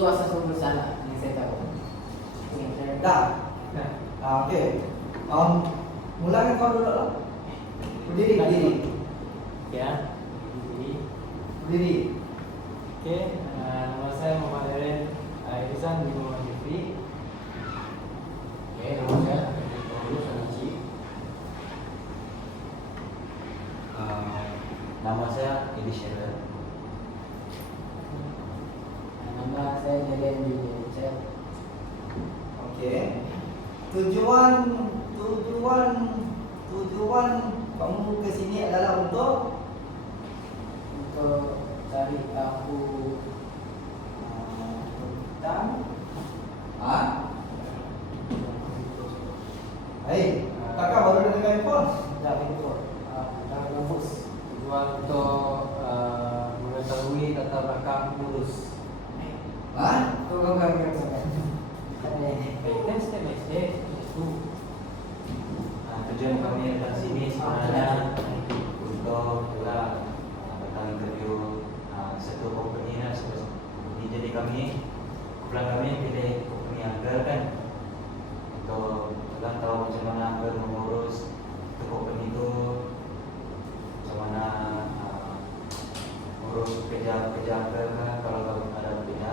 Itu asas salah yang saya tahu. Dah. Okey. Mulakan kau duduk lah. Berdiri. Ya, Berdiri. oke. Nama saya Muhammad Eren Irzan bin Muhammad Jufri. Oke, nama saya Paulus Anici. Nama saya Edi Sheryl. Nama saya Jadian Junior Richard. Okey. Tujuan kamu ke sini adalah untuk cari tahu tentang kakak baru dengan handphone. Tujuan untuk mengetahui latar belakang lulus. Kan step by step itu. Tujuan kami datang sini sebenarnya untuk datang interview satu company lah. Jadi kami pilih company Angger kan, untuk tahu macam mana Angger mengurus satu company itu, macam mana urus kerja Angger kan, kalau ada kerja.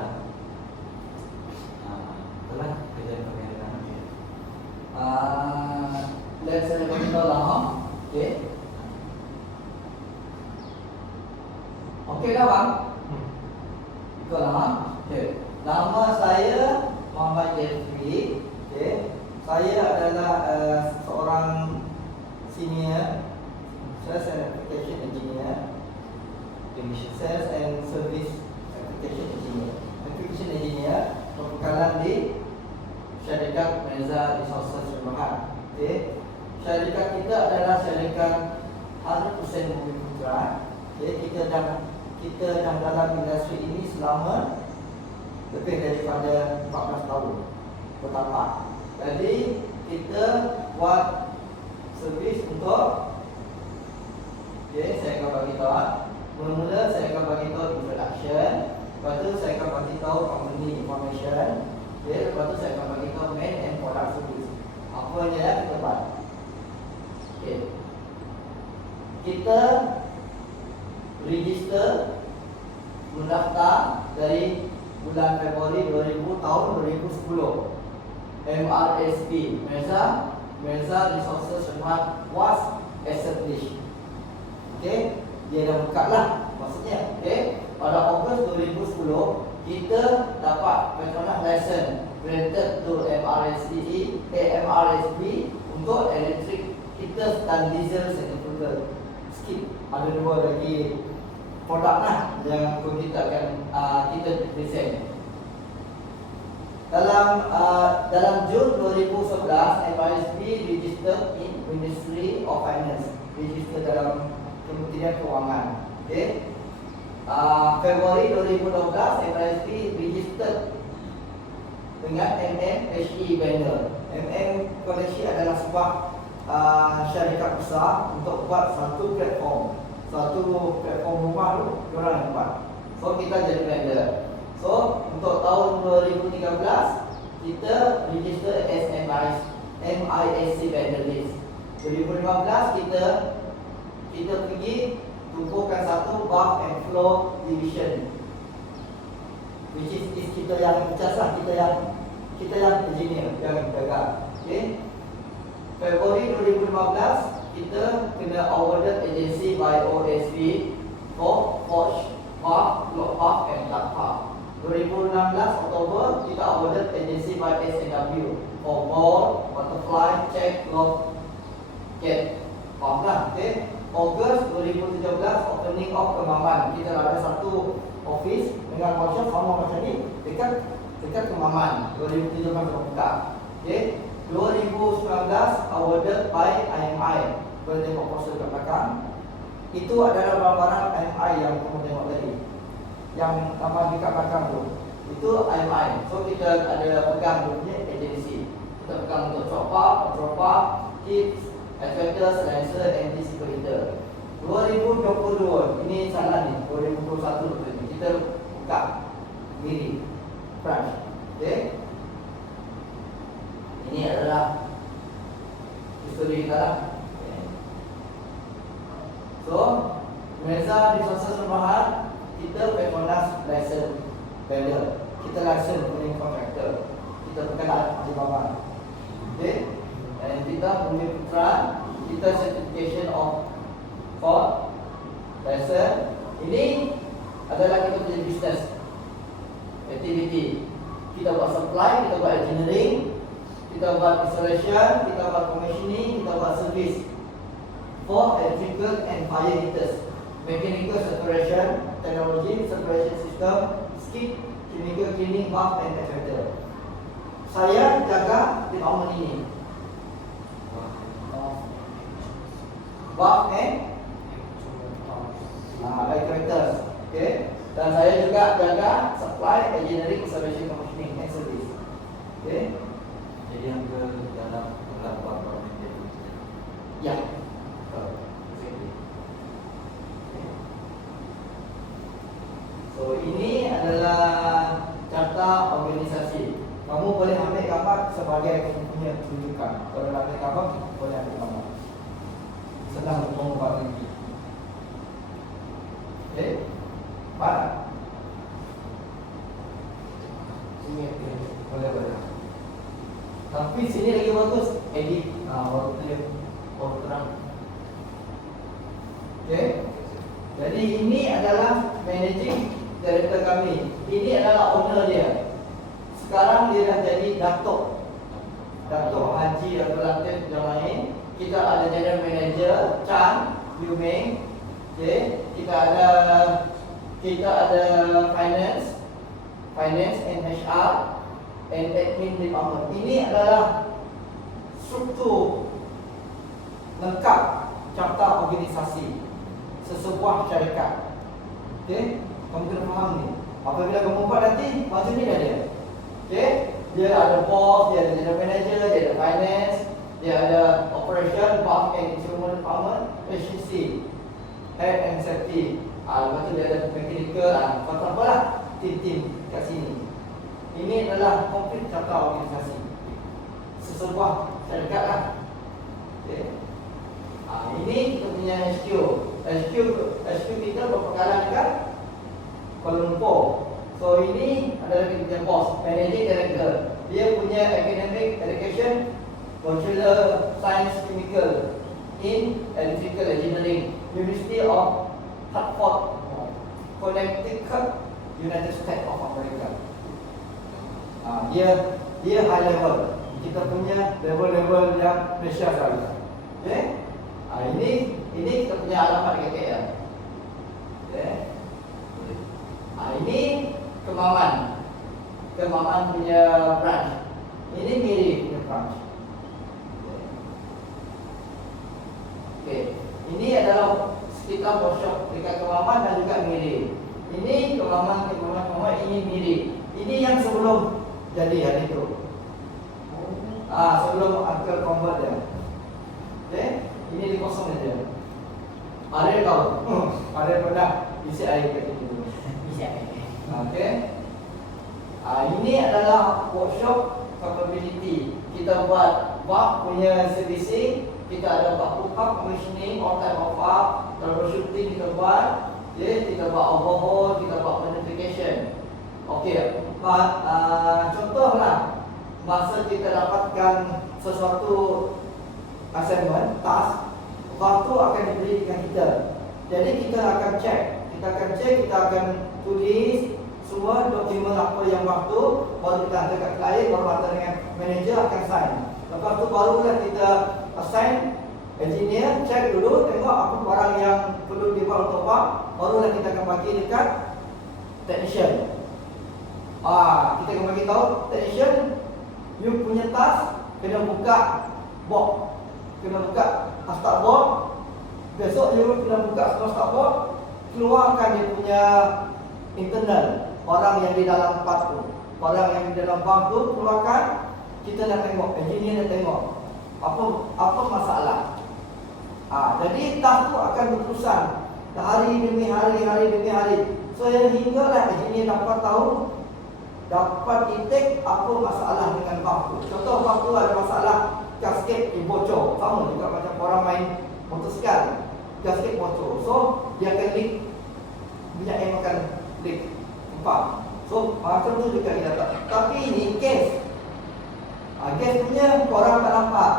Itulah kerjaan kami datang. Let's say kita lah. Okey. Okey dah bang. Ikut lah. Okey. Nama saya Muhammad Jeffrey. Okey. Saya adalah seorang senior sales and application engineer, sales and service application engineer berpekalan di syarikat Mirza Resources Berhad. Okey. Syarikat kita adalah syarikat 100% Bumi Putra. Okey, kita dah dalam industri ini selama lebih daripada 14 tahun bertapak. Jadi kita buat servis untuk, okey, saya akan bagi tahu. Mula-mula saya akan bagi tahu introduction, lepas tu saya akan bagi tahu company information, okey, lepas tu saya akan bagi tahu main and product service. Apa yang kita buat? Okey. Kita register mendaftar dari bulan Februari 2000 tahun 2010. MRSP Mirza Resources Berhad was established. Okey, dia dah buka lah maksudnya. Okey, pada Ogos 2010 kita dapat petronas license granted to MRSP untuk elektrik kita dan diesel centrifugal. Skip, ada dua lagi produk lah yang kita akan kita present. Dalam Jun 2011 MRSP registered in Ministry of Finance, register dalam Kementerian Kewangan. Okey. Februari 2012 MRSP registered dengan MMHE vendor. MMHE adalah sebuah syarikat besar untuk buat satu platform rumah tu diorang yang buat. So kita jadi vendor. So untuk tahun 2013 kita register as MISC vendor list. 2015 kita pergi tumpukan satu bulk and flow division, which is kita yang cas lah, kita yang engineer yang jaga. Okay. Februari 2015 kita kena awarded agency by OSP for Forge, Park, Block Park and Duck Park. 2016 Oktober kita awarded agency by S&W for Ball, Butterfly, Check, Lock, Cat. Faham lah? Okay. Ogos 2017 opening of Kemaman. Kita ada satu office dengan workshop sama macam ni dekat Kemaman. 2017 buka. Okay. 2019 awarded by IMI. Boleh tengok poster kat belakang. Itu adalah barang-barang IMI yang kamu tengok tadi, yang nama dekat belakang tu. Itu IMI. So kita ada pegang tu punya agensi. Kita pegang untuk chopper, dropper, kits, actuator, silencer, anti-separator. 2022, ini salah ni, 2021 betul ni. Kita buka diri. branch. Okay. Ini adalah history kita lah. Okay. So, Meza Resources Rumahan, kita Petronas license vendor, kita license punya contractor, kita bukan Alibaba. Okay. Dan kita punya putra, kita certification of for license. Ini adalah kita punya business activity. Kita buat supply, kita buat engineering, kita buat installation, kita buat commissioning, kita buat service for electrical and fire heaters, mechanical separation, technology, separation system, skid, chemical cleaning, valve and actuator. Saya jaga department ini. Valve and actuators. Okay. Dan saya juga jaga supply, engineering, installation, commissioning and service. Okay. Jadi yang ke dalam beberapa menit. Ya. So ini adalah carta organisasi. Kamu boleh ambil gambar sebagai punya tunjukkan. Kalau nak ambil gambar, boleh ambil gambar. Senang untuk mengubah lagi. Okay. Mana? Sini Boleh. Tapi sini lagi bagus. Edit. Baru clear. Baru terang. Okay. Jadi ini adalah managing director kami. Ini adalah owner dia. Sekarang dia dah jadi Datuk Haji Abdul Latif Jamain. Kita ada general manager Chan Yu Meng. Okay. Kita ada finance and HR and admin department. Ini adalah struktur lengkap carta organisasi sesebuah syarikat. Okey, kamu kena faham ni. Apabila kamu buat nanti macam ni dah dia. Okey, dia ada boss, dia ada general manager, dia ada finance, dia ada operation, valve and instrument department, HCC, health and safety. Lepas tu dia ada mechanical, apa lah tim-tim kat sini. Ini adalah komplit carta organisasi sesebuah syarikat lah. Okay. Ini kita punya HQ kita berpekalan dekat Kuala Lumpur. So ini adalah kita punya boss, managing director. Dia punya academic education, bachelor science chemical in electrical engineering, University of Hartford, Connecticut, United States of America. Dia high level. Kita punya level-level yang Malaysia sekali. Okay? Ini kita punya alamat dekat KL. Okay? Ini Kemaman punya branch. Ini Miri punya branch. Okay. Ini adalah sekitar workshop dekat Kemaman dan juga Miri. Ini Kemaman, ini Miri. Ini yang sebelum jadi hari itu. Sebelum Uncle convert dia. Okay? Ini di kosong saja. Ada tahu? Ada pernah isi air kat situ. Isi air. Okay? Ini adalah workshop capability. Kita buat valve punya servicing, kita ada buat pump commissioning, all type of valve, troubleshooting kita buat, kita buat overhaul, kita buat modification. Okey, contohlah masa kita dapatkan sesuatu assignment, task, waktu akan diberi dengan kita. Jadi kita akan cek, kita akan tulis semua dokumen apa yang waktu, baru kita hantar kat klien, baru hantar dengan manager akan sign. Lepas tu barulah kita assign engineer, cek dulu, tengok apa barang yang perlu dibuat untuk apa, barulah kita akan bagi dekat technician. Kita akan bagi tahu technician, you punya task kena buka box, kena buka start box. Besok you kena buka semua start box, keluarkan dia punya internal, orang yang di dalam part tu, orang yang di dalam bank tu keluarkan. Kita nak tengok, engineer nak tengok apa masalah. Jadi task tu akan berterusan hari demi hari. So yang hinggalah engineer dapat tahu dapat detect apa masalah dengan bab tu. Contoh bab tu ada masalah gasket bocor, sama juga macam orang main motosikal, gasket bocor. So dia akan leak, minyak air akan leak, nampak? So macam tu juga dia dapat. Tapi ini gas, gas punya korang tak nampak.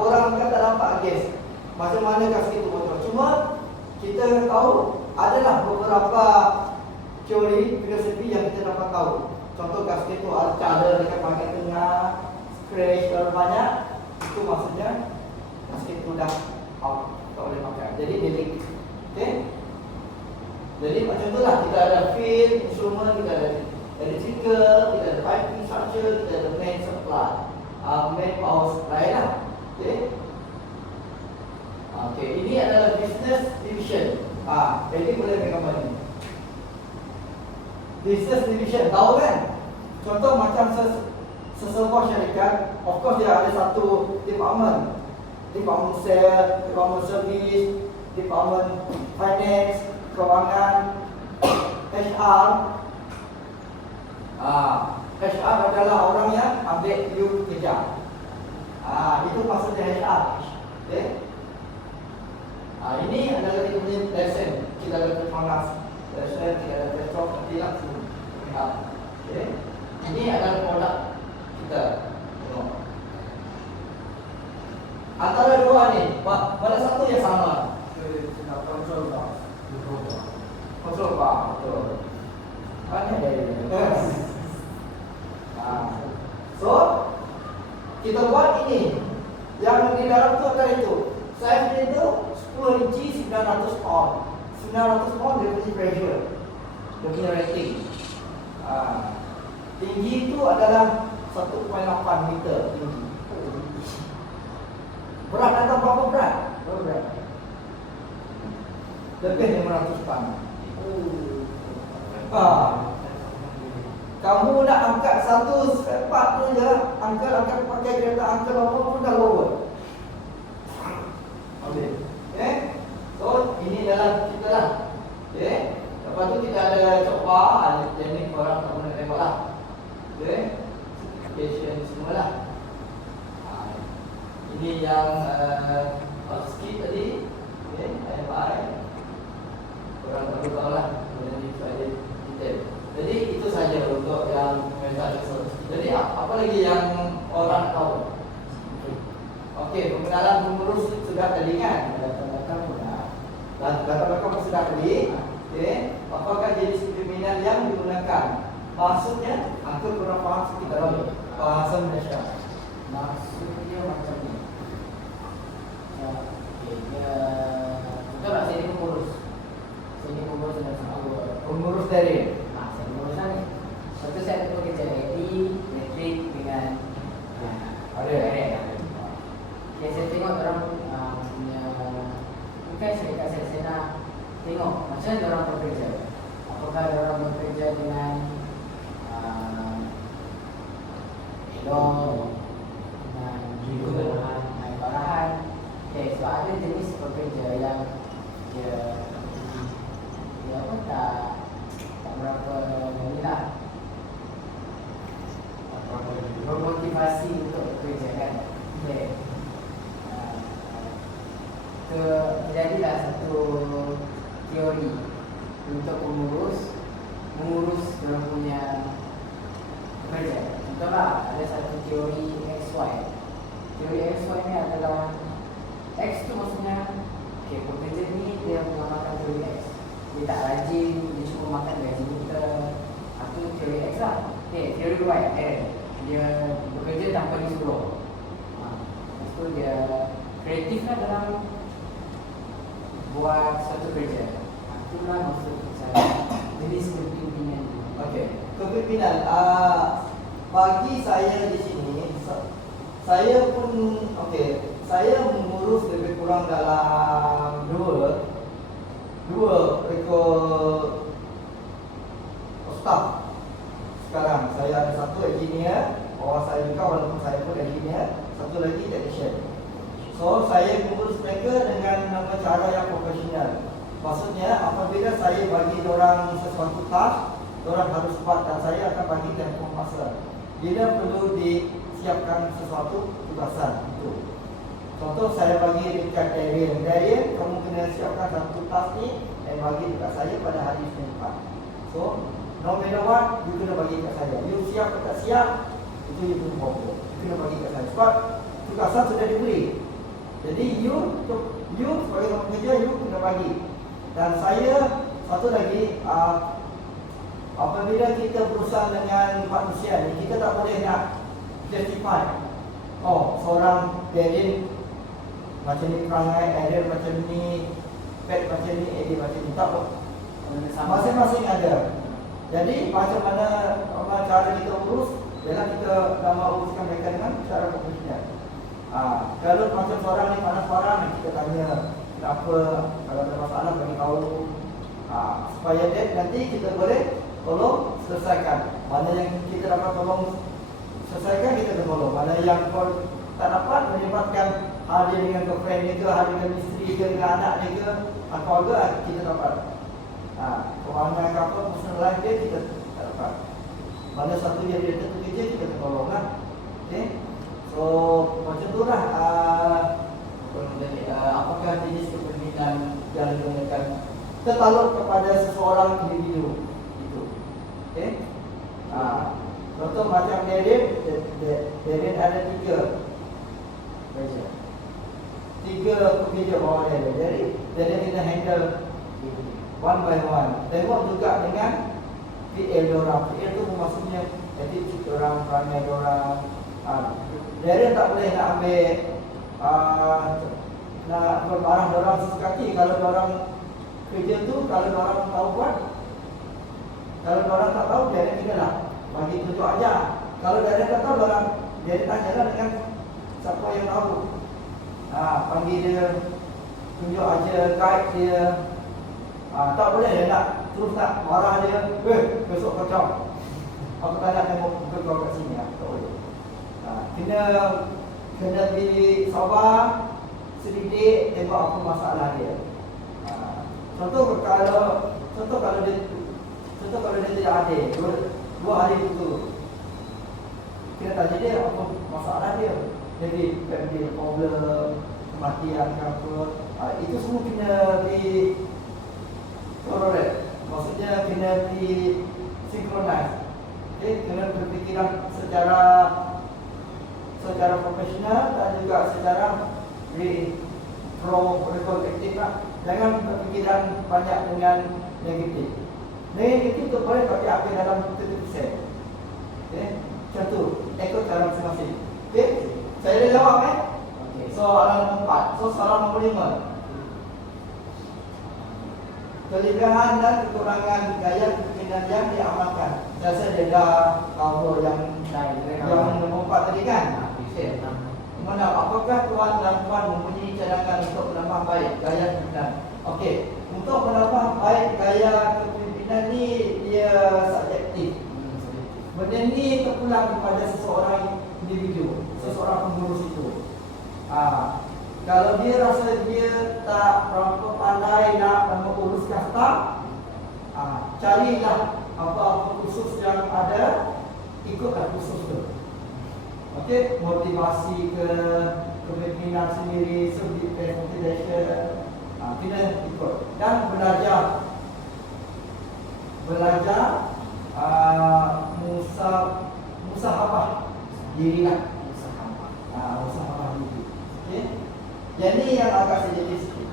Korang kan tak nampak gas, macam mana gasket tu bocor. Cuma kita tahu adalah beberapa teori filosofi yang kita dapat tahu. Contoh gasket tu ada cara dekat bahagian tengah, scratch terlalu banyak, itu maksudnya gasket tu dah out, tak boleh pakai. Jadi dia leak. Okay? Jadi macam tu lah, kita ada field, instrument, kita ada electrical, kita ada piping structure, kita ada main supply, main power supply lah. Okay? Okay, ini adalah business division. Jadi boleh ambil gambar ni. Business division, tahu kan? Contoh macam sesebuah syarikat, of course dia ada satu department, department sales, department service, department finance, kewangan, HR. HR adalah orang yang ambil you kerja. Itu maksudnya HR. Okay? Ini adalah kita punya lesson. Kita ada panas lesson, kita ada desktop, nanti langsung lihat. Okay? Ini adalah produk kita. Tengok. Antara dua ni, mana satu yang sama? Control bar. Control bar, betul. Mana dia? So, kita buat ini. Yang di dalam tu adalah itu. Size dia tu 10 inci 900 pound. 900 pound dia punya pressure, dia punya rating. Tinggi itu adalah 1.8 meter tinggi. Berat atau berapa berat? Berapa berat? Lebih 500 pound. Kamu nak angkat satu sepat tu je, angkat pakai kereta angkat apa pun dah lower. Okay. So ini adalah kita lah. Okay. Lepas tu kita ada coba, teknik orang tak boleh tengok lah. Okay. Application semua lah. Ini yang skip tadi. Okay. IMI. Orang tak tahu lah. Boleh di detail. Jadi itu saja untuk yang method. Jadi apa lagi yang orang tahu? Okey, pengenalan pengurus sudah tadi kan? Data belakang sudah tadi. Okey, apakah jenis kriminal yang digunakan? Maksudnya, aku kurang faham sedikit dalam bahasa Malaysia. Maksudnya macam ni. Betul tak saya ni pengurus? Saya ni pengurus dan Pengurus dari saya pengurus ni. Lepas tu saya ada kerja elektrik dengan ada. Okay, saya tengok orang punya, bukan syarikat saya nak tengok macam mana orang bekerja. Apakah orang bekerja dengan elok, dengan naik barahan. Okay, so ada jenis pekerja yang dia apa tak berapa ni lah, bermotivasi untuk bekerja kan. Okay. Terjadilah satu teori untuk mengurus dalam punya kerja. Contohlah ada satu teori XY. Teori XY ni adalah X tu maksudnya okay, pekerja ni dia mengamalkan teori X. Dia tak rajin, dia cuma makan gaji kita. Itu teori X lah. Okay, teori Y dia bekerja tanpa disuruh. Lepas tu dia kreatif lah dalam buat satu kerja. Itulah maksud saya jenis kepimpinan. Okey, kepimpinan. Bagi saya di sini, saya pun okey, saya mengurus lebih kurang dalam dua rekod staff. Sekarang saya ada satu engineer, bawah saya juga walaupun saya pun engineer, satu lagi technician. So saya mengurus mereka dengan cara yang profesional. Maksudnya apabila saya bagi orang sesuatu task, orang harus kuat dan saya akan bagi tempoh masa. Bila perlu disiapkan sesuatu tugasan itu. Contoh saya bagi dekat Darren, kamu kena siapkan satu task ni dan bagi dekat saya pada hari Senin depan. So, no matter what, you kena bagi dekat saya. You siap atau tak siap, itu you kena buat. You kena bagi dekat saya. Sebab tugasan sudah diberi. Jadi you sebagai orang kerja, you kena bagi. Dan saya, satu lagi, apabila kita berusaha dengan manusia ni, kita tak boleh nak justify. Oh, seorang Darren macam ni perangai, Adel macam ni, Pat macam ni, Eddie macam ni. Tak apa. Masing-masing ada. Jadi macam mana cara kita urus, ialah kita nak uruskan mereka dengan cara profesional. Kalau macam seorang ni panas parah, kita tanya kenapa, kalau ada masalah bagi tahu, supaya nanti kita boleh tolong selesaikan. Mana yang kita dapat tolong selesaikan, kita tolong. Mana yang tak dapat menyebabkan hadir dengan girlfriend dia ke, hadir dengan isteri ke, dengan anak dia ke, keluarga, kita dapat. Kewangan ke apa, personal life dia, kita tak dapat. Mana satu yang dia tentu kerja, kita tolong lah. Okay? So, macam tu lah. Apakah jenis kepemimpinan yang digunakan tertaluk kepada seseorang individu itu. Okay? Contoh macam Darren ada tiga pekerja bawah dia. Jadi dia kena handle one by one. Tengok juga dengan PL diorang. PL tu maksudnya attitude diorang, perangai diorang. Darren tak boleh nak ambil nak berbarang diorang sesuka hati. Kalau diorang kerja tu, kalau diorang tahu buat, kalau diorang tak tahu, Darren kena lah bagi tunjuk aja. Kalau Darren tak tahu, Darren tanyalah dengan siapa yang tahu. Panggil dia, tunjuk aja, guide dia. Tak boleh dia nak terus nak marah dia. Besok kacau, aku tak nak tengok muka kau kat sini. Tak boleh. Kena pergi sabar sedikit, tengok apa masalah dia. Contoh kalau dia tidak adil, dua hari itu, kita tanya dia apa masalah dia. Jadi family problem, kematian ke apa, itu semua kena di correct. Maksudnya kena di synchronize. Okay? Kena berfikiran secara profesional dan juga secara pro-kolektif lah. Jangan berfikiran banyak dengan negatif. Negatif tu boleh bagi apa dalam 30%. Okay? Macam tu, ikut cara masing-masing. Okay? Saya dah jawab Okay. Soalan 4. Soalan nombor 5. Kelebihan dan kekurangan gaya kepimpinan yang diamalkan. Saya dia dah cover yang nombor 4 tadi kan? Mana apakah tuan dan puan mempunyai cadangan untuk menambah baik gaya kepimpinan? Okey, untuk menambah baik gaya kepimpinan ni dia subjektif. Benda ni terpulang kepada seseorang individu, seseorang pengurus itu. Kalau dia rasa dia tak berapa pandai nak menguruskan staf, carilah apa kursus yang ada, ikutlah kursus tu. Okey, motivasi ke kepimpinan sendiri, self-defense motivation, kena ikut dan belajar musahabah diri lah. Musahabah diri. Okey. Jadi yang agak sedikit sikit.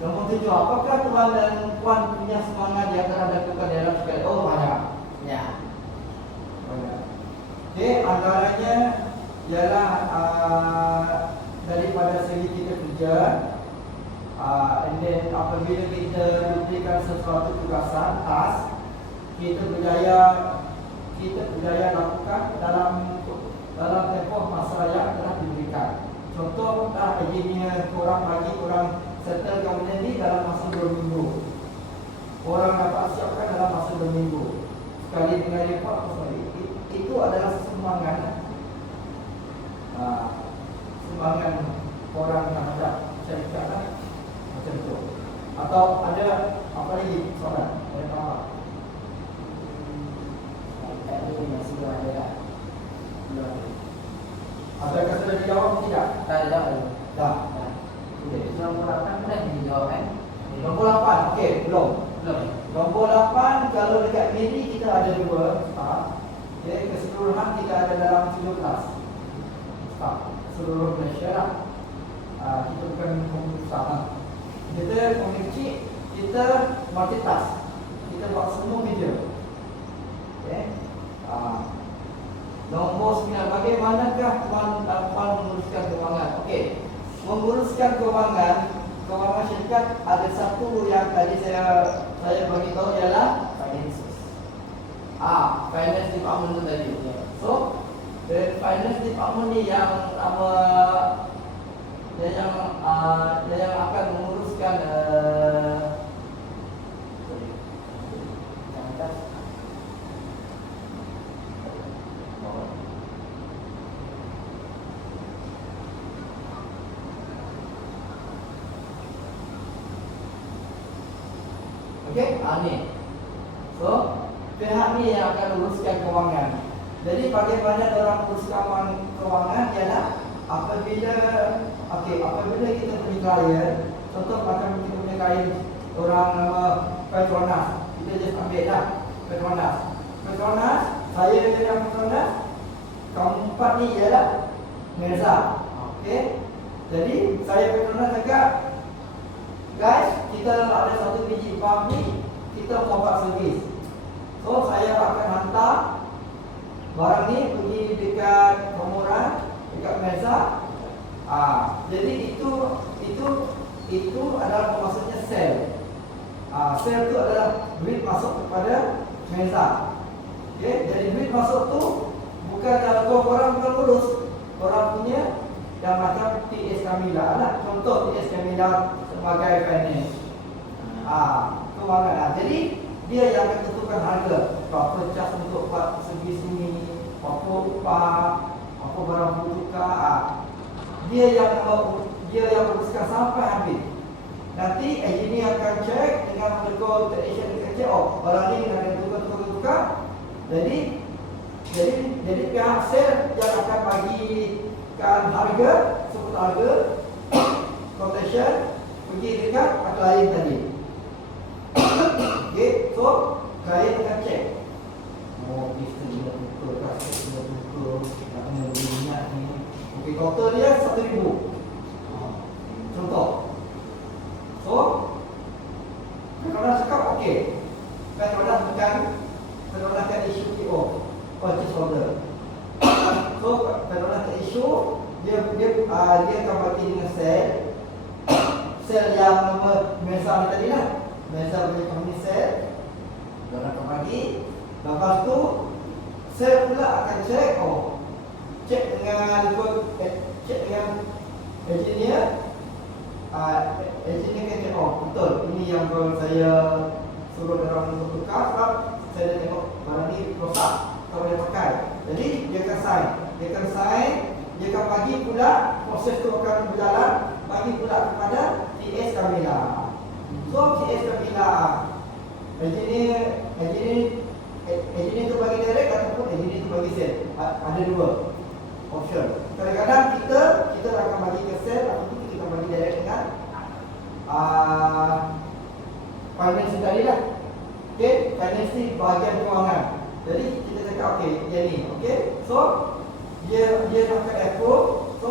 Nombor 7, apakah tuan dan puan punya semangat yang telah dilakukan dalam sekali? Oh, banyak. Ya. Banyak. Okey, antaranya ialah daripada segi kita kerja, and then apabila kita diberikan sesuatu tugasan, task, kita berjaya lakukan dalam tempoh masa yang telah diberikan. Contoh, izinnya korang bagi korang settlekan benda ni dalam masa 2 minggu. Orang dapat siapkan dalam masa 2 minggu. Sekali dengan report, itu adalah sumbangan orang terhadap syarikat lah. Macam tu. Atau ada apa lagi soalan? Ada apa? staf. Okay, keseluruhan kita ada dalam 17 staf seluruh Malaysia lah. Kita bukan komuniti besar. Kita komuniti, kita multitask. Kita buat semua kerja. Okay. Nombor 9, bagaimanakah tuan menguruskan kewangan? Okey, menguruskan kewangan syarikat ada satu yang tadi saya bagi tahu ialah finances. Finance department tu tadi. So, the finance department ni yang yang akan menguruskan okey, ni. So, pihak ni yang akan uruskan kewangan. Jadi bagaimana orang uruskan kewangan ialah apabila kita punya klien, contoh macam kita punya klien orang nama Petronas, kita just ambil lah Petronas, saya yang Petronas, kamu empat ni ialah Mirza. Okey, jadi saya Petronas cakap, guys, kita ada satu biji pump ni, kita mau buat servis. So saya akan hantar barang ni pergi dekat Komoran, dekat Meza. Jadi itu adalah maksudnya sel. Sel tu adalah duit masuk kepada Meza. Okay? Jadi duit masuk tu bukan kalau orang bukan urus, orang punya yang macam TS Kamila lah. Contoh TS Kamila sebagai finance. Kewangan. Jadi dia yang akan tentukan harga, berapa cas untuk buat servis ini, berapa upah, apa barang tukar. Dia yang uruskan sampai habis. Nanti engineer akan cek dengan medical technician akan cek, barang ni nak tukar. Jadi pihak sel yang akan bagikan harga, sebut harga, quotation, pergi dekat klien tadi. Okay, so klien akan cek. Piston dia tukar, kasut dia tukar, nak kena beli minyak ni. Okay, total dia 1,000. Contoh. So, Petronas cakap okey. Petronas akan issue PO, purchase order. So, Petronas akan issue, dia akan bagi dengan sel yang nama Mesa tadi lah. Mesa punya company sel, dia akan bagi. Lepas tu sel pula akan cek dengan engineer. Engineer kan cek, betul, ini yang saya suruh orang untuk tukar sebab saya dah tengok barang ni rosak, tak boleh pakai. Jadi dia akan sign, dia akan bagi pula, proses tu akan berjalan, bagi pula kepada TS Kamila. So TS Kamila, engineer tu bagi direct ataupun engineer tu bagi sel. Ada dua option. Kadang-kadang kita akan bagi ke sel ataupun kita bagi direct dengan finance tadi lah. Okay, finance ni bahagian kewangan. Jadi kita cakap dia ni, so dia akan approve. So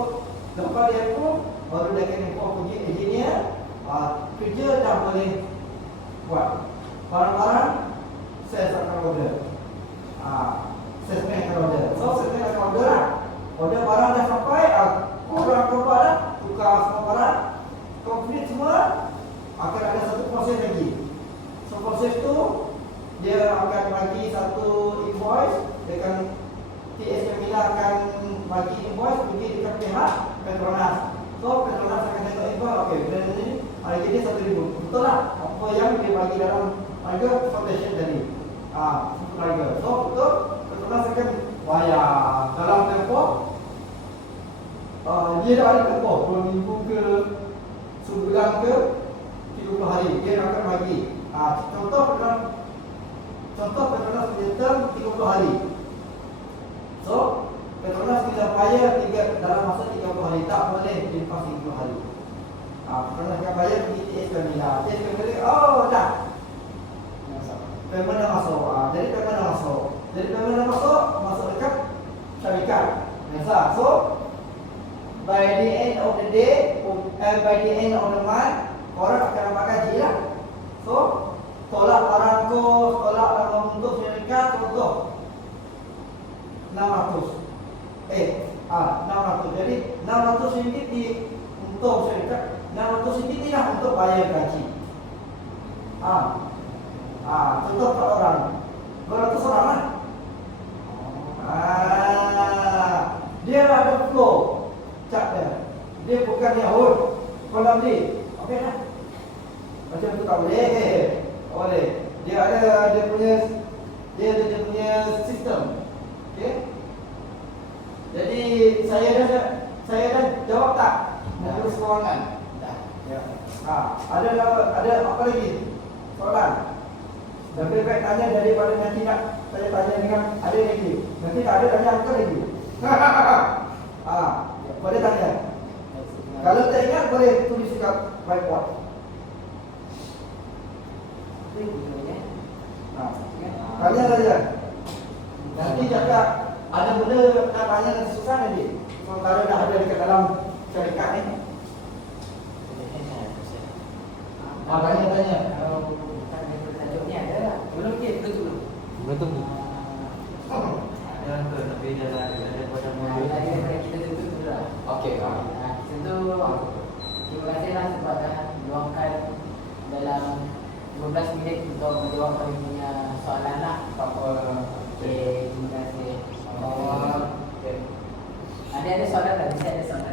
lepas dia approve, baru dia akan inform pergi engineer, kerja dah boleh buat. Barang-barang sales akan order. Salesman akan order. So salesman akan order lah. Order barang dah sampai, orang keluar dah, tukar semua barang, complete semua, akan ada satu proses lagi. So proses tu dia akan bagi satu invoice, TS Kamila akan bagi invoice pergi dekat pihak Petronas. So Petronas akan tengok invoice, brand ni harga dia 1,000. Betul lah apa yang dia bagi dalam harga quotation tadi. Harga. So betul, Petronas akan bayar dalam tempoh dia dah ada tempoh 2 minggu ke sebulan ke 30 hari dia akan bagi. Contoh Petronas punya term 30 hari. So Petronas bila bayar dalam masa 30 hari, tak boleh lepas 30 hari. Petronas akan bayar pergi TS Kamila. TS Kamila, dah payment dah masuk. Jadi payment dah masuk. Jadi payment dah masuk dekat syarikat. Biasa. So by the end of the day, by the end of the month, korang akan dapat gaji lah. So tolak barangku, tolak dalam untuk syarikat untuk 600. 600. Jadi 600 ringgit di untuk syarikat, 600 ringgit ni lah untuk bayar gaji. Contoh 4 orang, 200 orang lah. Dia ada flow cap dia. Dia bukan Yahud. Kalau beli, okey lah. Macam tu tak boleh. Tak boleh. Dia ada dia punya sistem. Okey. Jadi saya dah jawab tak? Mengurus kewangan. Dah. Ya. Ada apa lagi? Soalan. Lebih baik tanya daripada nanti nak saya tanya dengan ada lagi. Nanti tak ada tanya apa lagi. Boleh tanya. Kalau tak ingat boleh tulis dekat whiteboard. Itu bukunya. Tanya saja. Nanti cakap ada benda nak tanya nanti susah nanti. Sementara dah ada dekat dalam syarikat ni. Tanya. Kalau bukan daripada tajuk ni ada lah. Belum ke? Belum. Betul. Ada ke tapi dia ada pada mulut. Lagi daripada kita tutup dulu lah. Okey. Tentu terima kasihlah sebab dah luangkan dalam 15 minit untuk menjawab kami punya soalan lah. Okey, terima kasih. Ada soalan tak? Mesti ada soalan.